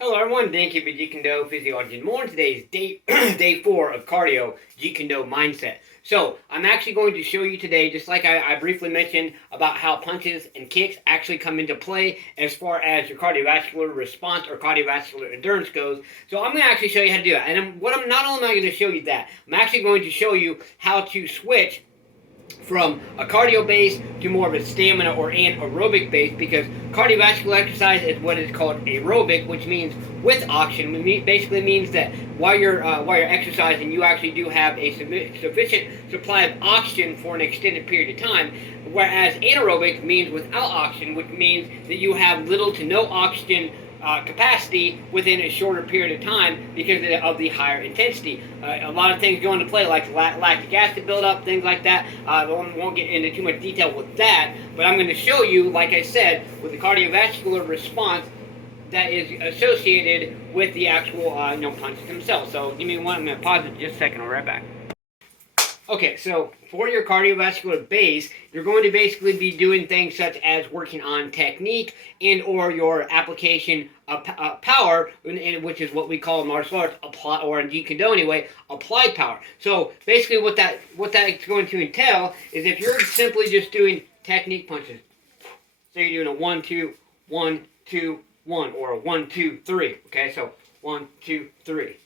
Hello everyone, thank you for Jeet Kune Physiology and more. Today's day 4 of cardio, Jeet Kune mindset. So, I'm actually going to show you today, just like I briefly mentioned, about how punches and kicks actually come into play as far as your cardiovascular response or cardiovascular endurance goes. So, I'm going to actually show you how to do that. And not only am I going to show you that, I'm actually going to show you how to switch from a cardio base to more of a stamina or anaerobic base, because cardiovascular exercise is what is called aerobic, which means with oxygen. It basically means that while you're exercising, you actually do have a sufficient supply of oxygen for an extended period of time. Whereas anaerobic means without oxygen, which means that you have little to no oxygen capacity within a shorter period of time because of the higher intensity. A lot of things go into play, like lactic acid buildup, things like that. I won't get into too much detail with that, but I'm going to show you, like I said, with the cardiovascular response that is associated with the actual punches themselves. So give me one. I'm going to pause it for just a second. I'll be right back. Okay, so for your cardiovascular base, you're going to basically be doing things such as working on technique and or your application of power, which is what we call in martial arts, or in Jeet Kune anyway, applied power. So basically what that's going to entail is if you're simply just doing technique punches, so you're doing a 1, 2, 1, 2, 1, or a 1, 2, 3. Okay, so 1, 2, 3,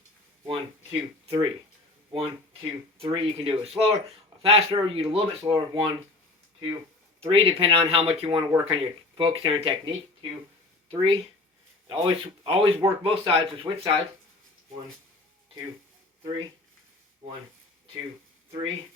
1, 2, 3. 1, 2, 3. You can do it slower, faster, you do a little bit slower. 1, 2, 3, depending on how much you want to work on your focus and your technique. 2, 3. Always work both sides, so switch sides. 1, 2, 3. 1, 2, 3.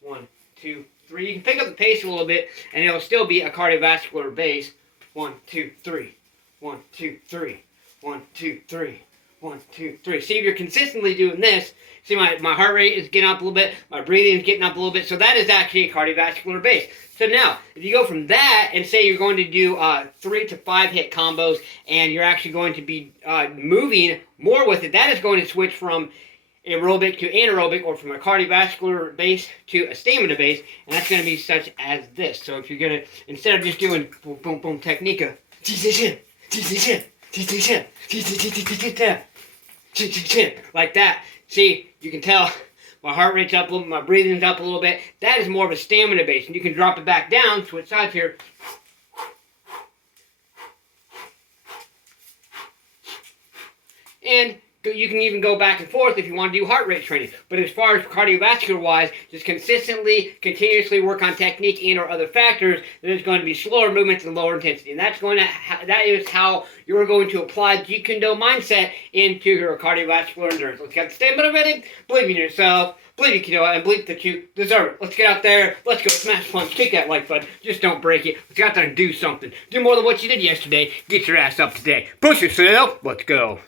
1, 2, 3. You can pick up the pace a little bit, and it'll still be a cardiovascular base. 1, 2, 3. 1, 2, 3. 1, 2, 3. 1, 2, 3. See, if you're consistently doing this, see my heart rate is getting up a little bit, my breathing is getting up a little bit, so that is actually a cardiovascular base. So now, if you go from that and say you're going to do 3 to 5 hit combos, and you're actually going to be moving more with it, that is going to switch from aerobic to anaerobic, or from a cardiovascular base to a stamina base, and that's going to be such as this. So if you're going to, instead of just doing boom, boom, boom, technica, like that. See, you can tell my heart rate's up a little bit, my breathing's up a little bit. That is more of a stamina base. And you can drop it back down, switch sides here. And you can even go back and forth if you want to do heart rate training. But as far as cardiovascular wise, just continuously work on technique and or other factors. There's going to be slower movements and lower intensity. And that is how you're going to apply Jeet Kune mindset into your cardiovascular endurance. Let's get the stay motivated, believe in yourself, believe you can do it, and believe that you deserve it. Let's get out there, let's go smash punch, kick that like button, just don't break it. Let's get out there and do something. Do more than what you did yesterday. Get your ass up today. Push yourself, let's go.